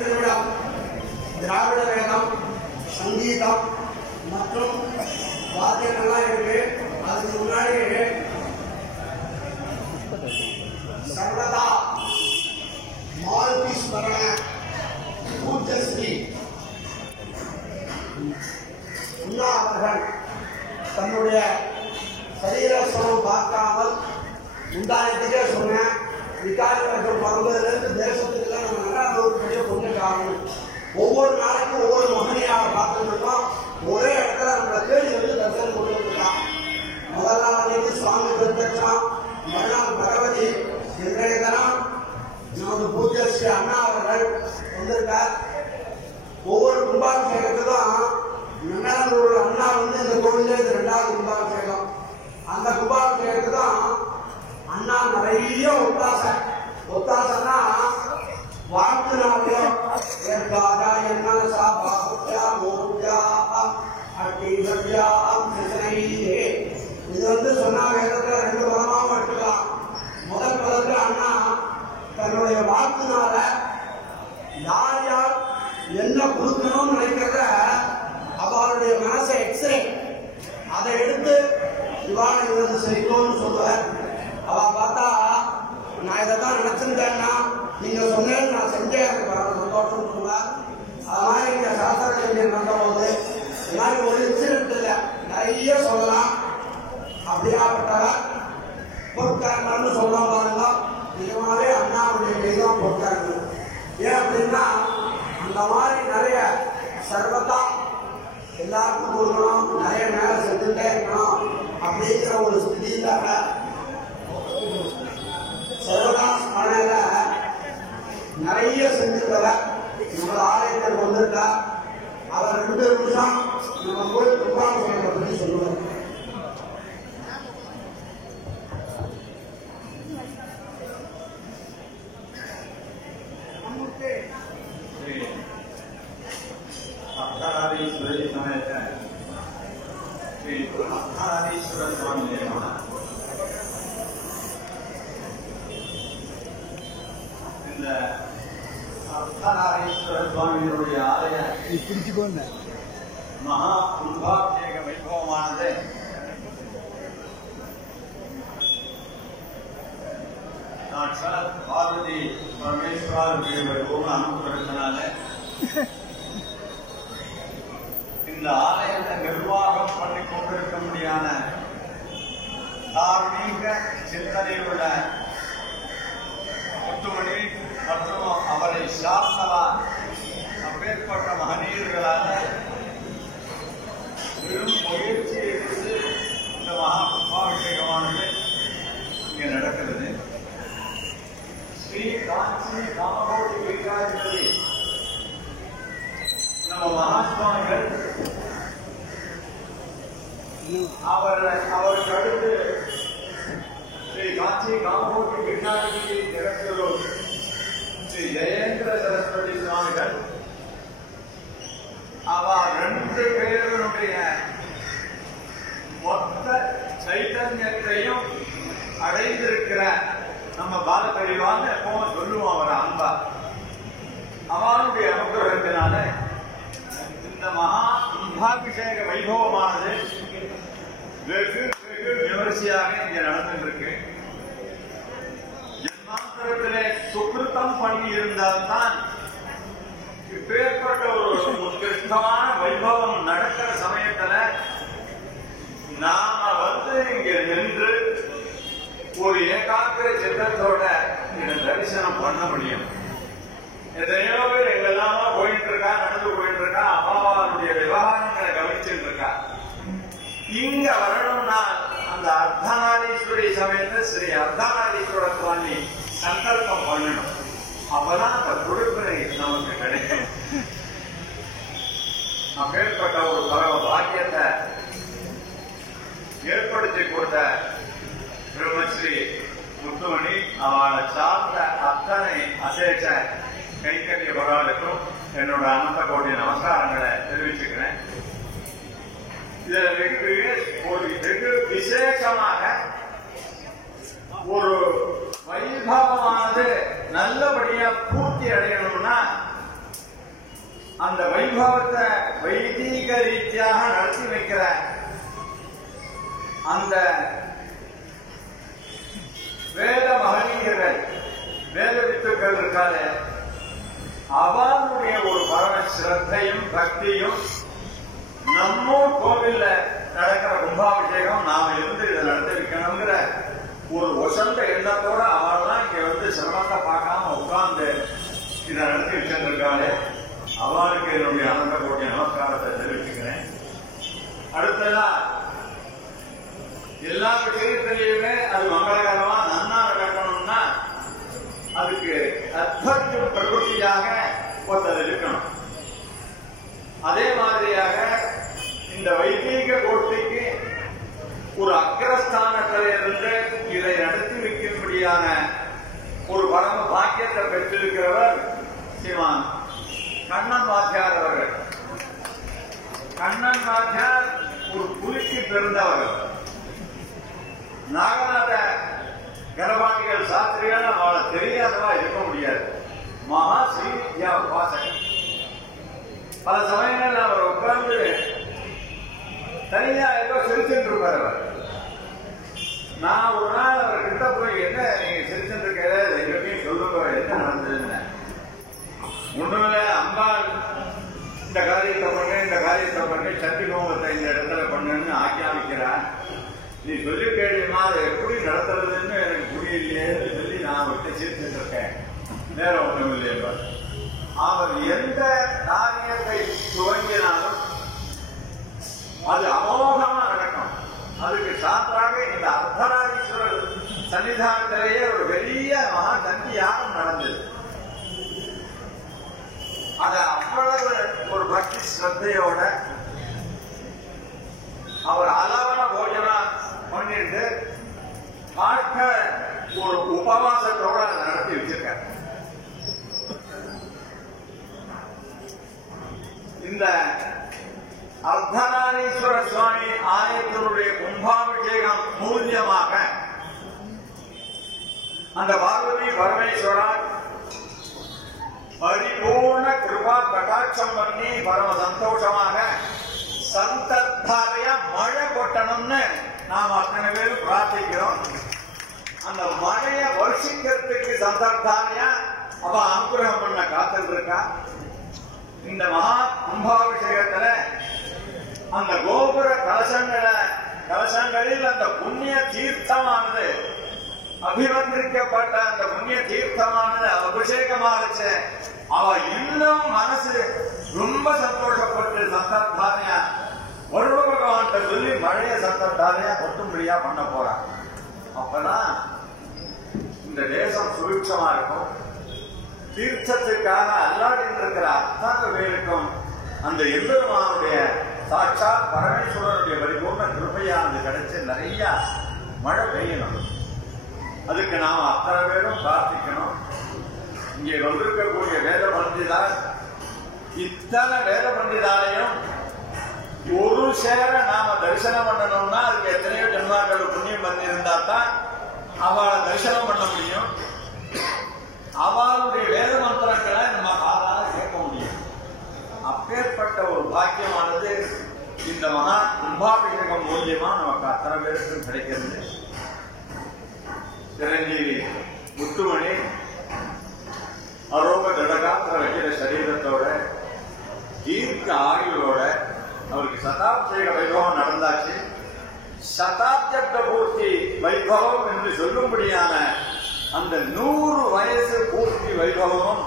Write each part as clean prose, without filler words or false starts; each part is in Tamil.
திருவிழம் திராவிட வேதம் சங்கீதம் மற்றும் வாத்தியங்கள்லாம் இருக்கு. அதுக்கு முன்னாடி சர்வதா மால்தீஸ்வரண பூஜ்யஸ்ரீ அண்ணா அவர்கள் தன்னுடைய சரீர சுகம் பார்க்காமல் முந்தாயத்துக்கே சொன்னேன். விகாரிகள் பருவத்திலிருந்து தேசத்துக்கு நம்ம நல்லா பெரிய புண்ணிய காரணம். ஒவ்வொரு நாளைக்கும் ஒவ்வொரு மகனியாக பார்த்துருக்கோம். ஒரே இடத்துல நம்மளை தேடி வந்து தரிசனம் கொண்டு வந்துருக்கான். முதல் நாள் அன்னைக்கு சுவாமி பிரத்யட்சம், மறுநாள் பகவதி, இன்றைய தினம் நமது பூஜ்ய ஸ்ரீ அண்ணா அவர்கள் வந்திருக்கார். ஒவ்வொரு கும்பாபிஷேகத்துக்கும் நன்னூர் அண்ணா வந்து இந்த கோவிலே இது 2வது கும்பாபிஷேகம். அந்த கும்பாபிஷேகத்துக்கும் அண்ணா நிறைய ஒத்தாசன்னா வாழ்த்துனாலே ஏற்காக என்ன சாபாகுத்யா மோத்யா அட்டியா இது வந்து சொன்னா வேதத்துல 2 பதமாவும் எடுத்துக்கலாம். முதல் பதத்துல அண்ணா தன்னுடைய வாழ்த்துனால யார் யார் என்ன கொடுக்கணும்னு நினைக்கிறத அவருடைய மனசை எக்ஸ்ரே அதை எடுத்து இவான இதை செய்யணும்னு சொல்லுவார். அவ பார்த்தா நான் இதைத்தான் நினைச்சிருந்தேன்னா நீங்க சொன்னேன்னு நான் செஞ்சேன், எனக்கு சந்தோஷம் சொல்லுவேன். அது மாதிரி இங்க சாஸ்திர கல்வியன் வந்த போது இது மாதிரி ஒரு இன்சிடென்ட் இல்லை, நிறைய சொல்லலாம். அப்படியாப்பட்டவர் பொற்காரன்னு சொல்றோம் பாருங்க. நிஜமாவே அண்ணாவுடைய கைதான் பொற்காரங்கள். ஏன் அப்படின்னா அந்த மாதிரி நிறைய சர்வதா எல்லாருக்கும் கொடுக்கணும், நிறைய மேல செஞ்சுட்டே இருக்கணும் அப்படிங்கிற ஒரு ஸ்திதியில சர்வதா ஸ்மரணையில நிறைய செஞ்சுட்டவ நம்ம ஆலயத்தில் வந்திருக்கா. அவர் 2 நிமிஷம் நம்ம கோயில் கும்பாபிஷேகத்தை பற்றி சொல்லுவார். அர்த்தநாரீஸ்வரர் சுவாமி இந்த அர்த்தநாரீஸ்வரர் சுவாமியினுடைய ஆலய மகா கும்பாபிஷேக வைபவமானது சாட்சாத் பார்வதி பரமேஸ்வரருடைய வைபவம் அனுப்புறதுனால இந்த ஆலயத்தை நிர்வாகம் பண்ணி கொண்டிருக்க முடியாத தார்மீக சிந்தனை உள்ள முத்துமணி மற்றும் அவரை சார்ந்தவா அப்பேற்பட்ட மகனீயர்களால பெரும் முயற்சி எடுத்து இந்த மகா கும்பாபிஷேகமானது இங்கே நடக்கிறது. ஸ்ரீ காஞ்சி காமகோடி வைகாதிபதி நம்ம மகாத்மாக்கள் அவருக்கு அடுத்து ஸ்ரீ காஞ்சி காமகோடி வைகாதிபதி ஜெகத்குரு ஸ்ரீ ஜெயேந்திர சரஸ்வதி சுவாமிகள் அவ 2 பேருடைய மொத்த சைத்தன்யத்தையும் அடைந்திருக்கிற நம்ம பாலபெரிவான்னு எப்பவும் சொல்லுவோம். அவர் அன்பா அவனுடைய அனுகிரகத்தினால இந்த மகா கும்பாபிஷேக வைபவமானது வெகு வெகு விமரிசையாக இங்கே நடந்துருக்கு. ஜன்மாந்தரத்திலே சுகிருத்தம் பண்ணி இருந்தால்தான் இப்பேற்பட்ட ஒரு உத்கிருஷ்டமான வைபவம் நடக்கிற சமயத்துல நாம வந்து இங்க நின்று ஒரு ஏகாக்கிர சித்தத்தோட இந்த தரிசனம் பண்ண முடியும். எத்தனையோ பேர் எங்கெல்லாமோ போயிட்டு இருக்கா, நடந்து போயிட்டு இருக்கா, அம்மாவாருடைய விவகாரங்களை கவனிச்சுட்டு இருக்கா. இங்க வரணும்னா அந்த அர்த்தநாரீஸ்வரி சமயத்துல ஸ்ரீ அர்த்தநாரீஸ்வர சுவாமி சங்கல்பம் பண்ணணும். அப்பதான் அந்த கொடுப்பினை நமக்கு கிடைக்கும். அப்பேற்பட்ட ஒரு பரவ பாக்கியத்தை ஏற்படுத்தி கொடுத்த பிரம்மஸ்ரீ முத்துமணி அவளை சார்ந்த அத்தனை அசேஷ கைங்கரிய பகவானுக்கும் என்னோட அனந்த கோடி நமஸ்காரங்களை தெரிவிச்சுக்கிறேன். இதுல வெகு விசேஷமாக ஒரு வைபவமானது நல்லபடியா பூர்த்தி அடையணும்னா அந்த வைபவத்தை வைதீக ரீதியாக நடத்தி வைக்கிற அந்த வேத மகனீயர்கள், வேத வித்துக்கள் இருக்காது, அவனுடைய ஒரு பரம சிரத்தையும் பக்தியும் நம்மூர் கோவில்ல நடக்கிற கும்பாபிஷேகம் நாம இருந்து இதை நடத்தி வைக்கணுங்கிற ஒரு ஒசந்த எண்ணத்தோட அவெல்லாம் இங்க வந்து சிரமத்தை பார்க்காம உட்கார்ந்து இதை நடத்தி வச்சிருக்காளே, அவளுக்கு என்னுடைய அனந்த கோடி நமஸ்காரத்தை தெரிவிச்சுக்கிறேன். அடுத்ததா எல்லா விஷயத்திலையுமே அது மங்களகரமா நன்னா நடக்கணும்னா அதுக்கு அத்புத பிரகிருதியாக ஒருத்தர் இருக்கணும். அதே மாதிரியாக இந்த வைதீக கோஷ்டிக்கு ஒரு அக்ரஸ்தானத்தில் இருந்து இதை நடத்தி வைக்கும்படியான ஒரு பரம பாக்கியத்தை பெற்றிருக்கிறவர் ஸ்ரீமான் கண்ணன் வாத்தியார் அவர்கள். கண்ணன் வாத்தியார் ஒரு புலிக்கு பிறந்தவர். நாகநாத கரபாணிகள் சாஸ்திரிகள் அவளை தெரியாதவா இருக்க முடியாது. மகா ஸ்ரீ வித்யா உபாசகர். பல சமயங்கள் அவர் உட்கார்ந்து தனியா ஏதோ சிரிச்சுட்டு இருப்பார். அவர் நான் ஒரு நாள் அவர் கிட்ட போய் என்ன நீங்க சிரிச்சுட்டு இருக்க எங்கேயும் சொல்லுங்க என்ன நடந்ததுன்னு. ஒண்ணுமில்ல, அம்பாள் இந்த காரியத்தை பண்ணு இந்த காரியத்தை பண்ணு சக்தி கோபத்தை இந்த இடத்துல பண்ணுன்னு ஆக்கியாமிக்கிறார். நீ சொல்லி கேளுமா அதை எப்படி நடத்துறதுன்னு எனக்கு புரியலையேன்னு சொல்லி நான் விட்டு சிரிச்சுட்டு இருக்கேன். வேற ஒண்ணும் இல்லையா, அவர் எந்த காரியத்தை துவங்கினாலும் அது அமோகமா நடக்கும். அதுக்கு சான்றாக இந்த அர்த்தநாரீஸ்வரர் சன்னிதானத்திலேயே ஒரு பெரிய மகா தந்தி யாகம் நடந்தது. அது அவ்வளவு ஒரு பக்தி ஸ்ரத்தையோட அவர் அளவன போஜனா பண்ணிட்டு பார்க்க ஒரு உபவாசத்தோட நடத்தி வச்சிருக்கார். இந்த அர்த்தநாரீஸ்வர சுவாமி ஆலயத்தினுடைய கும்பாபிஷேகம் மூல்யமாக அந்த பார்வதி பரமேஸ்வரர் பரிபூர்ண கிருபா கடாட்சம் பண்ணி பரம சந்தோஷமாக சந்தர்த்தாரையா மழை கொட்டணும்னு நாம் அத்தனை பேரும் பிரார்த்திக்கிறோம். அந்த மழையை வருஷிக்கிறதுக்கு சந்தர்த்தாரையா அவ அனுகிரகம் பண்ண காத்துட்டு இருக்கா. இந்த மகா கும்பாபிஷேகத்துல அந்த கோபுர கலசங்களில் அந்த புண்ணிய தீர்த்தமானது அபிவந்திரிக்கப்பட்ட அந்த புண்ணிய தீர்த்தமானது அபிஷேகமாகச்சு. அவ இன்னும் மனசு ரொம்ப சந்தோஷப்பட்டு சந்தர்த்தாரையா வருட பகவான்கிட்ட சொல்லி மழைய சந்தர்த்தாரையா கொட்டும்படியா பண்ண போறான். அப்பதான் இந்த தேசம் சுபிட்சமா இருக்கும். தீர்த்தத்துக்காக அல்லாடிட்டு இருக்கிற அத்தனை பேருக்கும் அந்த எம்பெருமானுடைய சாட்சாத் பரமேஸ்வரனுடைய பரிபூர்ண கிருபையானது கிடைச்சு நிறைய மழை பெய்யணும். அதுக்கு நாம அத்தனை பேரும் பிரார்த்திக்கணும். இங்கே வந்திருக்கக்கூடிய வேத பண்டிதார் இத்தனை வேத பண்டிதாரையும் ஒரு சேர நாம தரிசனம் பண்ணணும்னா அதுக்கு எத்தனையோ ஜென்மாக்கள் புண்ணியம் பண்ணியிருந்தா தான் அவளை தரிசனம் பண்ண முடியும். அவளுடைய வேத மந்திரங்களை நம்ம காதால கேட்க முடியும். அப்பேற்பட்ட ஒரு பாக்கியமானது இந்த மகா கும்பாபிஷேகம் மூலியமா நமக்கு அத்தனை பேருக்கு கிடைக்கிறது. சிரஞ்சீவி முத்துமணி அரோக ஜடகாத்திர வைக்கிற சரீரத்தோட தீர்க்க ஆயுளோட அவருக்கு சதாப்தேக வைபவம் நடந்தாச்சு. சதாப்த பூர்த்தி வைபவம் என்று சொல்லும்படியான அந்த 100 வயசு பூர்த்தி வைபவமும்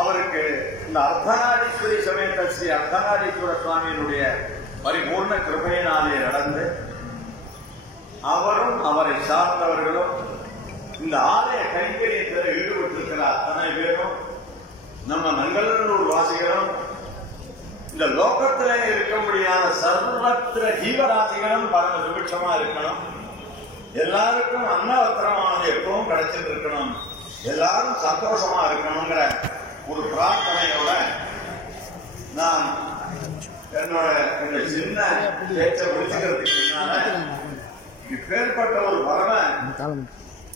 அவருக்கு இந்த அர்த்தநாரீஸ்வரி சமேத ஸ்ரீ அர்த்தநாரீஸ்வர சுவாமியினுடைய பரிபூர்ண கிருபையினாலே நடந்து அவரும் அவரை சார்ந்தவர்களும் இந்த ஆலய கைங்கரியத்தில் ஈடுபட்டிருக்கிற அத்தனை பேரும் நம்ம மங்களூர் வாசிகளும் இந்த லோகத்திலே இருக்கும்படியான சர்வத்திர ஜீவராசிகளும் பரம சுபிட்சமா இருக்கணும். எல்லாருக்கும் அன்னவத்திரமானது எப்பவும் கிடைச்சிட்டு இருக்கணும். எல்லாரும் சந்தோஷமா இருக்கணுங்கிற ஒரு பிரார்த்தனையோட நான் என்னோட இந்த சின்ன பேச்சை முடிச்சுக்கிறதுக்கு முன்னால இப்பேற்பட்ட ஒரு பரம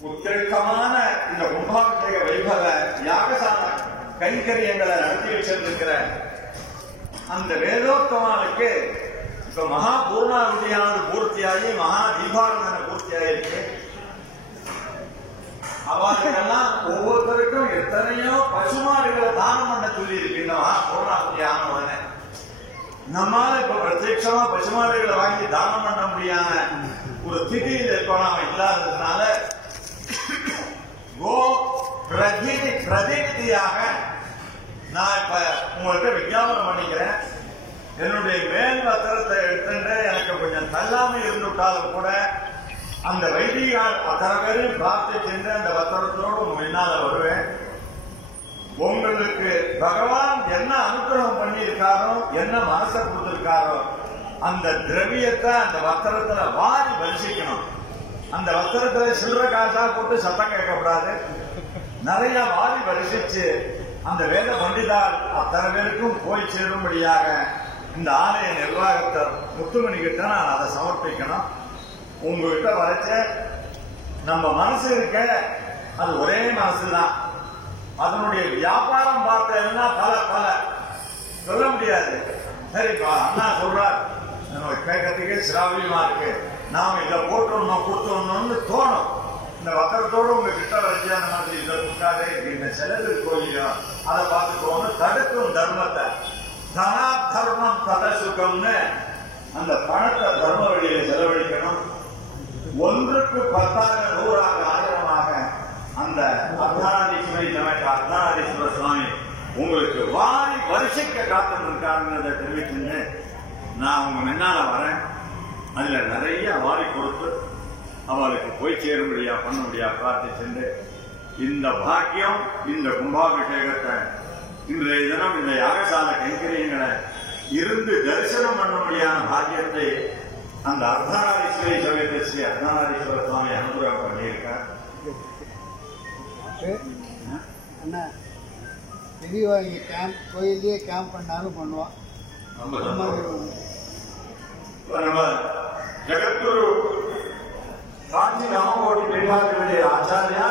உத்தேகமான இந்த கும்பாபிஷேக வைபவ யாகசாலை கைங்கரியங்களை நடத்தி வச்சிருக்கிற அந்த வேதோத்தமானுக்கு இப்ப மகா பூர்ணாகுதியானது பூர்த்தியாகி மகா தீபாராதனை பூர்த்தியாயிருக்கு. அவர்களுக்கெல்லாம் ஒவ்வொருத்தருக்கும் எத்தனையோ பசுமாடுகளை தானம் பண்ண சொல்லி இருக்கு. இந்த மகா பூர்ணாகுதி ஆன உடனே நம்மால இப்ப பிரத்யட்சமா பசுமாடுகளை வாங்கி தானம் பண்ண முடியாம ஒரு திடீர் இருக்கணும் இல்லாததுனால கோ பிரதிநிதியாக நான் இப்ப உங்கள்கிட்ட விஞ்ஞாபனம் பண்ணிக்கிறேன். என்னுடைய மேல் வஸ்திரத்தை எடுத்துட்டு எனக்கு கொஞ்சம் தள்ளாம இருந்துட்டாலும் கூட அந்த வைதிகால் அத்தனை பேரையும் பிரார்த்திச்சு அந்த வஸ்திரத்தோடு உங்க முன்னால வருவேன். உங்களுக்கு பகவான் என்ன அனுகிரகம் பண்ணி இருக்காரோ, என்ன மனசை கொடுத்திருக்காரோ அந்த திரவியத்தை அந்த வஸ்திரத்துல வாரி வரிசிக்கணும். அந்த வஸ்திரத்துல சில்லற காசா போட்டு சத்தம் கேட்கக்கூடாது. நிறைய வாரி வரிசிச்சு அந்த வேத பண்டிதால் அத்தனை பேருக்கும் போய் சேரும்படியாக இந்த ஆலய நிர்வாகத்தை முத்துமணி கிட்ட நான் அதை சமர்ப்பிக்கணும். உங்ககிட்ட வரைச்ச நம்ம மனசு இருக்க அது ஒரே மனசுதான். அதனுடைய வியாபாரம் பார்த்தேன்னா பல சொல்ல முடியாது. சரிப்பா அண்ணா சொல்றார், கேட்கறதுக்கே சிராவியமா இருக்கு, நாம இதை போட்டுடணும் கொடுத்துடணும்னு தோணும். இந்த வக்கரத்தோடு உங்க கிட்ட வச்சு அந்த மாதிரி இதை கொடுக்காதே, இந்த செலவு கோயிலும் அதை பார்த்துக்கோன்னு தடுக்கும் தர்மத்தை. தனா தர்மம் ததசுகம்னு அந்த பணத்தை தர்ம வழியில செலவழிக்கணும். ஒன்றுக்கு 10,000 100,000 1000 அந்த அர்த்தநாரீஸ்வரி நமக்கு அர்த்தநாரீஸ்வர சுவாமி உங்களுக்கு வாரி வரிசைக்க காத்துருக்காருங்கிறத தெரிவிச்சுன்னு நான் உங்க முன்னால வரேன். அதுல நிறைய வாரி கொடுத்து அவளுக்கு போய் சேரும்படியா பண்ணும்படியா பிரார்த்திச்சு இந்த பாக்கியம் இந்த கும்பாபிஷேகத்தை இன்றைய தினம் இந்த யாகசால கைங்கரியங்களை இருந்து தரிசனம் பண்ணும்படியான பாக்கியத்தை அந்த அர்த்தநாரீஸ்வரி சமயத்தை ஸ்ரீ அர்த்தநாரீஸ்வர சுவாமி அனுகிரகம் பண்ணியிருக்கார். அண்ணா தெளிவா இங்க கேம்ப் கோயிலே கேம்ப் பண்ணாலும் பண்ணுவான். நம்ம ஜெகத்குரு காஞ்சி ராமகோட்டி பெரியவாளுடைய ஆச்சாரியா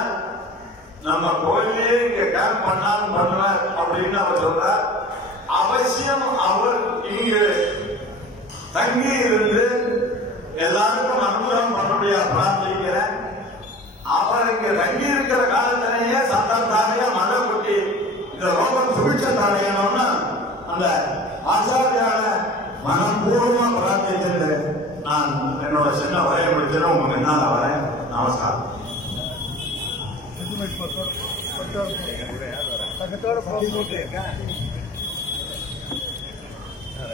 நம்ம கோயிலே இங்க கேம்ப் பண்ணாலும் பண்ணுவார் அப்படின்னு அவர் சொல்றார். அவசியம் அவர் இங்கு தங்கி இருந்து எல்லாருக்கும் அனுகிரகம் பண்ணக்கூடிய பிரார்த்திக்கிறேன். அவர் இங்க தங்கி இருக்கிற காலத்திலேயே சட்டம் தாரையா மழை கொட்டி இந்த ரோகம் சுபிட்ச தாரையணும்னா அந்த ஆச்சாரியான மனப்பூர்வமா பிரார்த்தித்து நான் என்னோட சின்ன வரைய முடிச்சிடும் உங்க முன்னால வரேன். நமஸ்காரம்.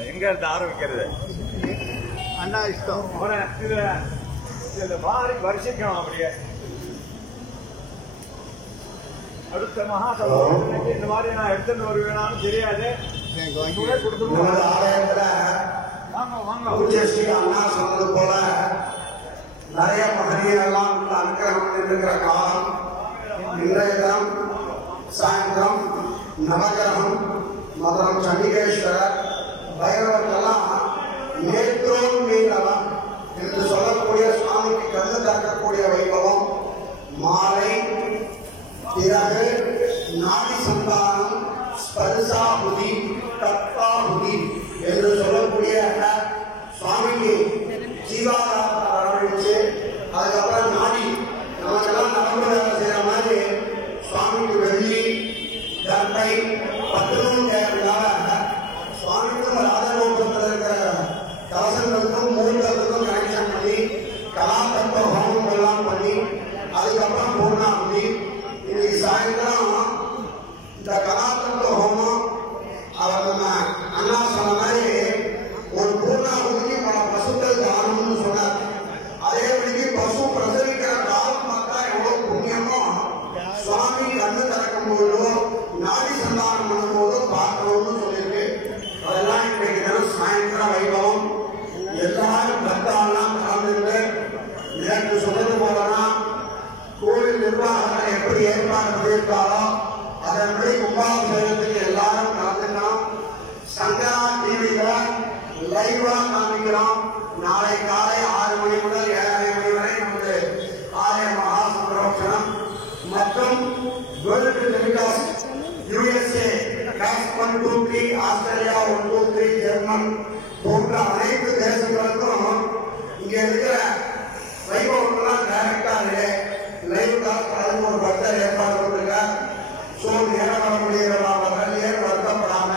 எங்க இருந்து ஆரம்பிக்கிறது அண்ணா இஷ்டம். இதுல மாறி வரிசைக்கணும். அப்படியே அடுத்த மகாசபைக்கு இந்த மாதிரி நான் எடுத்துட்டு வருவேனான்னு தெரியாது. நமது ஆலயத்துல பூஜ்ய ஸ்ரீ அண்ணா சொன்னது போல நிறைய மகனீரெல்லாம் அனுகிரகம் இருக்கிற காலம் இன்றைய தினம் சாயந்தரம் நவகிரகம் மதுரம் சண்டிகேஸ்வரர் பைரவர்களெல்லாம் நேற்றோம் மீனவம் என்று சொல்லக்கூடிய சுவாமிக்கு கண்டு திறக்கக்கூடிய வைபவம் மாலை பிறகு நாடி சந்தானம் ஸ்பர்சாபுதி தத்தாபுதி என்று சொல்லக்கூடிய சுவாமிக்கு ஜீவாதாரத்தை வரவழைச்சு அதுக்கப்புறம் நாடி நமக்கெல்லாம் நரம்பு வேலை செய்யற மாதிரி சுவாமிக்கு வெள்ளி தண்டை 10 தேவையாக சுவாமிக்கும் ராஜகோபுரத்தில் இருக்கிற கலசங்களுக்கும் மூலங்களுக்கும் கனெக்ஷன் பண்ணி கலாத்தப்ப ஹோமம் எல்லாம் பண்ணி அதுக்கப்புறம் பூர்ணாகுதி. இன்னைக்கு சாயந்தரம் இந்த கலாத்தப்ப ஹோமம் அவர் நம்ம அண்ணா சொன்ன மாதிரி ஒரு பூர்ணாகுதிக்கு பல பசுக்கள் தானம்னு சொன்னார். அதேபடிக்கு பசு பிரசவிக்கிற காலம் பார்த்தா எவ்வளவு புண்ணியமோ சுவாமி கண்ணு திறக்கும் போதோ நாடி சந்தானம் பண்ணும் போதோ பார்க்கணும்னு சொல்லியிருக்கு. அதெல்லாம் இன்னைக்கு தினம் சாயந்தரம் வைபவம் எல்லாரும் பக்தாலாம் கலந்துட்டு எனக்கு சொன்னது போலதான் கோவில் நிர்வாகத்தை எப்படி ஏற்பாடு பண்ணியிருக்காரோ அதன்படி கும்பாபிஷேகத்துக்கு எல்லாரும் கலந்துக்கணும். சங்கரா டிவியில லைவா காமிக்கிறோம். நாளை காலை 6 மணி முதல் 7:30 மணி வரை நமது ஆலய மகா சந்தரோஷனம் மற்றும் world telecast USA France 1, 2, 3, Australia 1, 2, 3, German போன்ற அனைத்து தேசங்களுக்கும் இங்க இருக்கிற வைபவங்கள்லாம் டைரக்டா லைவ் காஸ்ட் அது ஒரு பக்தர் ஏற்பாடு பண்ணிருக்கார். ஸோ நேரம் வர முடியறவர்கள் ஏன் வருத்தப்படாம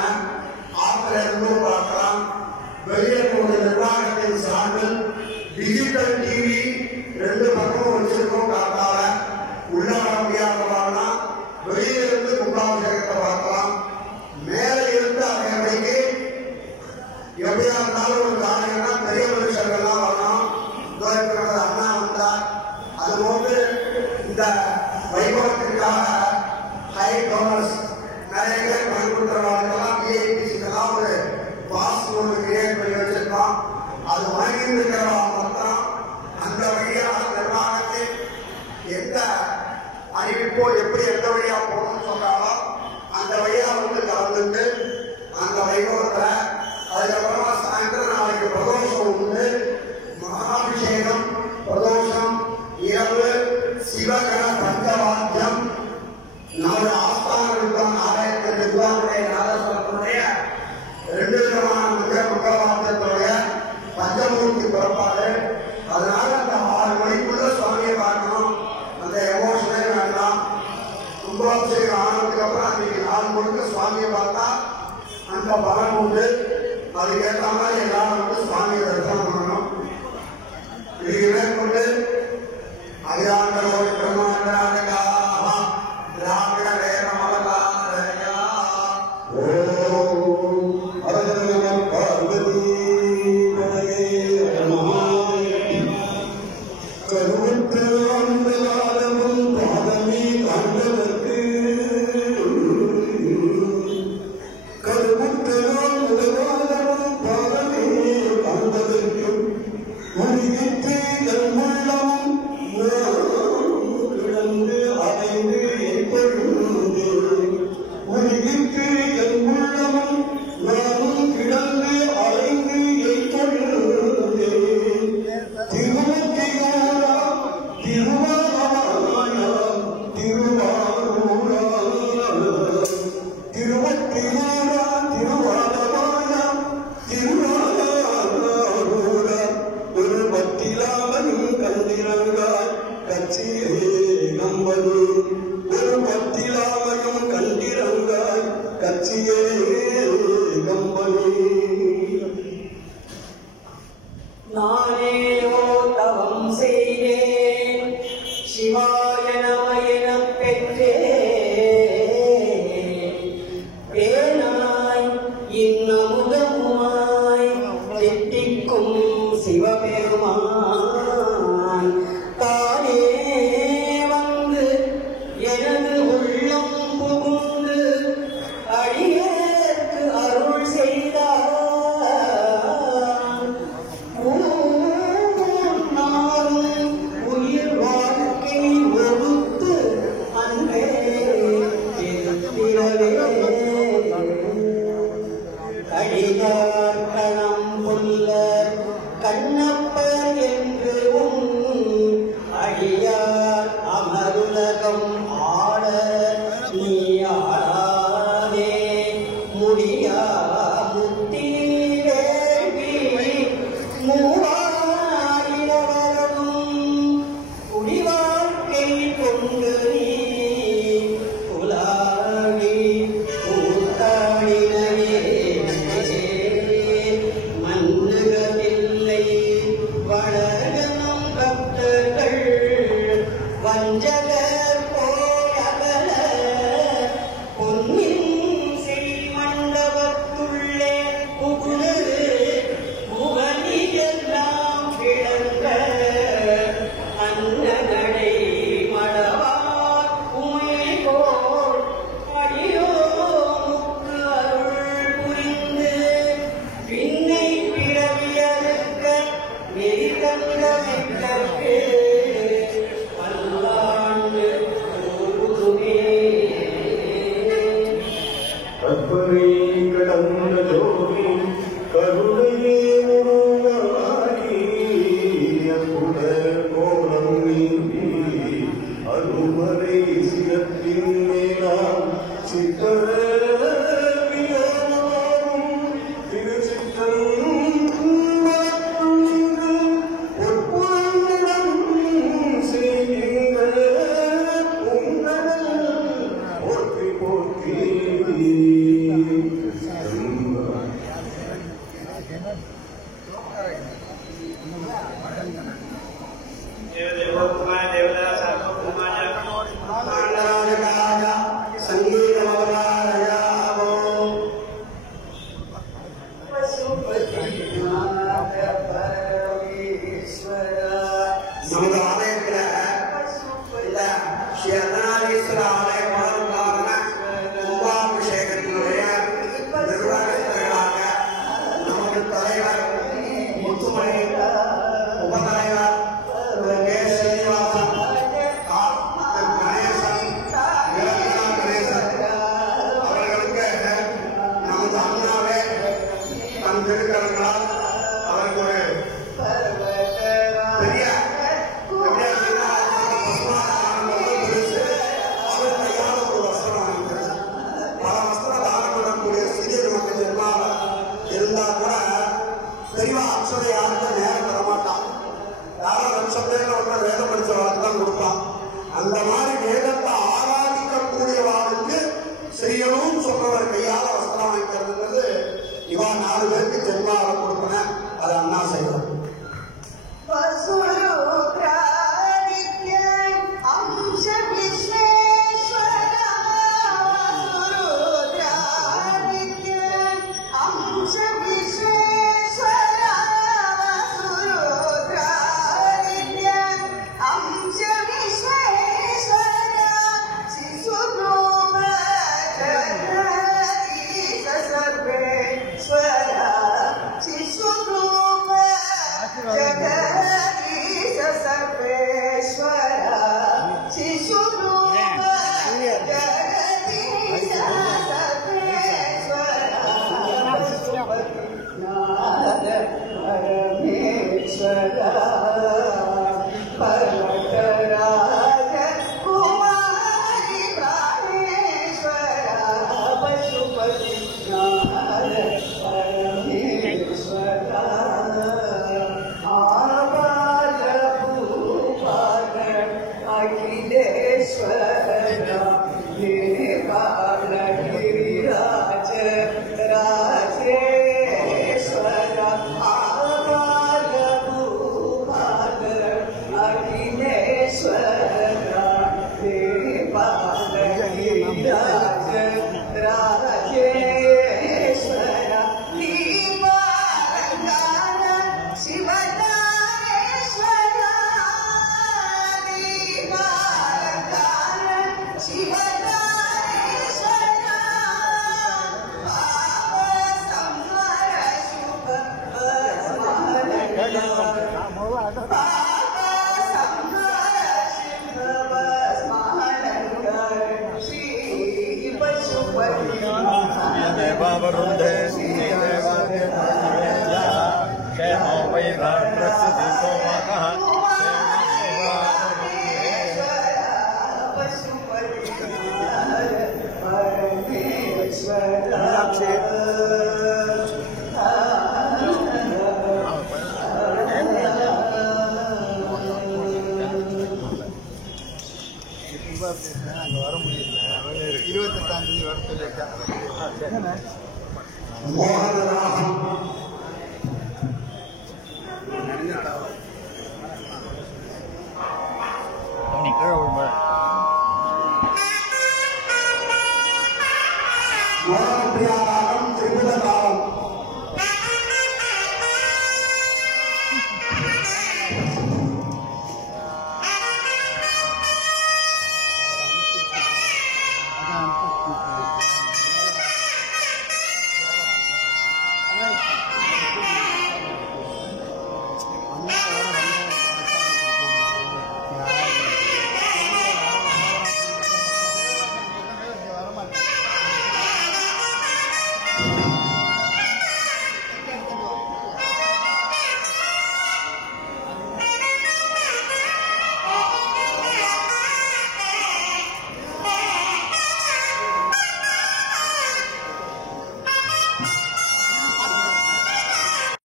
ஆத்துல இருந்து பார்க்கலாம். வெளியிடக்கூடிய நிர்வாகத்தின் சார்பில் டிஜிட்டல் டிவி 2 பக்கமும் வச்சிருக்கோம். காத்தால உள்ள வர முடியாதவர்களா வெளியிலிருந்து கும்பாபிஷேகத்தை பார்க்கலாம். மேலே இருந்து அவைக்கு எப்படியா இருந்தாலும் ஒரு காரியம்னா பெரிய மனுஷர்கள்லாம் வரணும். அண்ணா வந்தார். அதுபோன்று இந்த வைபவத்திற்காக ஹை டோனர்ஸ் நிறைய பேர் பயன்படுத்துறவர்களெல்லாம் விஐபிஸ்க்கெல்லாம் ஒரு பாஸ் ஒன்று கிரியேட் பண்ணி வச்சிருக்கோம். அது வாங்கி இருக்கிறவங்க மொத்தம் அந்த வழியாக நிர்வாகத்தில் எந்த அறிவிப்போ எப்படி எந்த வழியா போகணும்னு சொல்றாங்களோ அந்த வழியா வந்து கலந்துட்டு அந்த வைபவத்துல அதுக்கப்புறமா சாயந்தரம் நாளைக்கு பிரதோஷம் உண்டு. மகாபிஷேகம் பிரதோஷம் இரவு சிவகண பஞ்சவாத்தியம் நம்முடைய ஆஸ்தான ஆலயத்தின் நிர்வாகத்துடைய நாதஸ்வரத்தினுடைய 2 விதமான மங்களவாத்தியத்துடைய பஞ்சமூர்த்தி பிறப்பாடு. அதனால அந்த 6 மணிக்குள்ள சுவாமியை பார்க்கணும். அந்த எமோஷனே வேண்டாம். கும்பாபிஷேகம் ஆனதுக்கு அப்புறம் அன்னைக்கு 4 மணிக்கு சுவாமியை பார்த்தா அந்த பலன் உண்டு. அதுக்கேற்ற மாதிரி எல்லாரும் வந்து சுவாமியை தரிசனம் பண்ணணும். இது மேற்கொண்டு அகிலாண்டரோடு பிரம்மாண்டா திராவிட வேத மலகாரயா ஓம் அரகர பார்வதி கருவுற்று ஆனந்தகாலமும் பாதமே காண்பதற்கு கருவுற்று ஆனந்தகாலமும் பாதமே காண்பதற்கு உயிர்த்து கருமுள்ளமும் கிடந்து அடைந்து எப்பொழுது உயிர்த்து கருமுள்ளமும் நானும் கிடந்து அடைந்து எப்பொழுது திருவத்தியூரா திருவாரூரா திருவாரூரா திருவத்தியூரா திருவாரூரா திருவாரூரா ஒரு பத்திலாமனும் கண்டிரங்காய் கட்சியே நம்பனு ஒரு பத்திலாமனும் கண்டிரங்காய் கட்சியே நம்பனு நானேயோ தவம் செய்தேன் சிவாய நம எனப் பெற்றேன் பேனாய் இன்னமுதமுமாய் தித்திக்கும் சிவபெருமான் தானே வந்து எனது உள்ளம் புகுந்து அடியேற்கு அருள் செய்தார். உயிர் வாழ்க்கை ஒருத்து அன்பே கடிகாட்டணம் புல்ல கண்ணப்பர் என்று அடியார் அமருலகம் ஆட நீ ஆடாதே முடியா முத்தி வேள்வி மூவாயிரவரும் குடிவாழ்க்கை கொண்டு நீ புலாவி கூத்தாடினவே மன்னுகவில்லை வளகனம் பக்தர்கள் வஞ்சகர் போயகல பொன்னின் செய் மண்டபத்துள்ளே புகுந்து புகழியெல்லாம் கிடந்த அன்னகடை மடவார் உமை போல் அடியோமுக்கு அருள் புரிந்து விண்ணை பிறவியறுக்க நெறி தந்த மெத்தற்கு பல்லாண்டு போகுதுமே. கற்பனை கடந்த ஜோதி கருணையே உருவாகி அற்புத கோலம் நீங்கி அருமறை சிரத்தின் மேலாம் சித்தர देवावरुन्धे क्षेमो वै राष्ट्रस्य दीपोमाकः அங்கே வர முடியல 28ஆம் தேதி வர சொல்லியிருக்காங்க. மோகனராகம் மோகனப்பிரியாராகம் திரிபுரராகம் வரமாட்டேன்.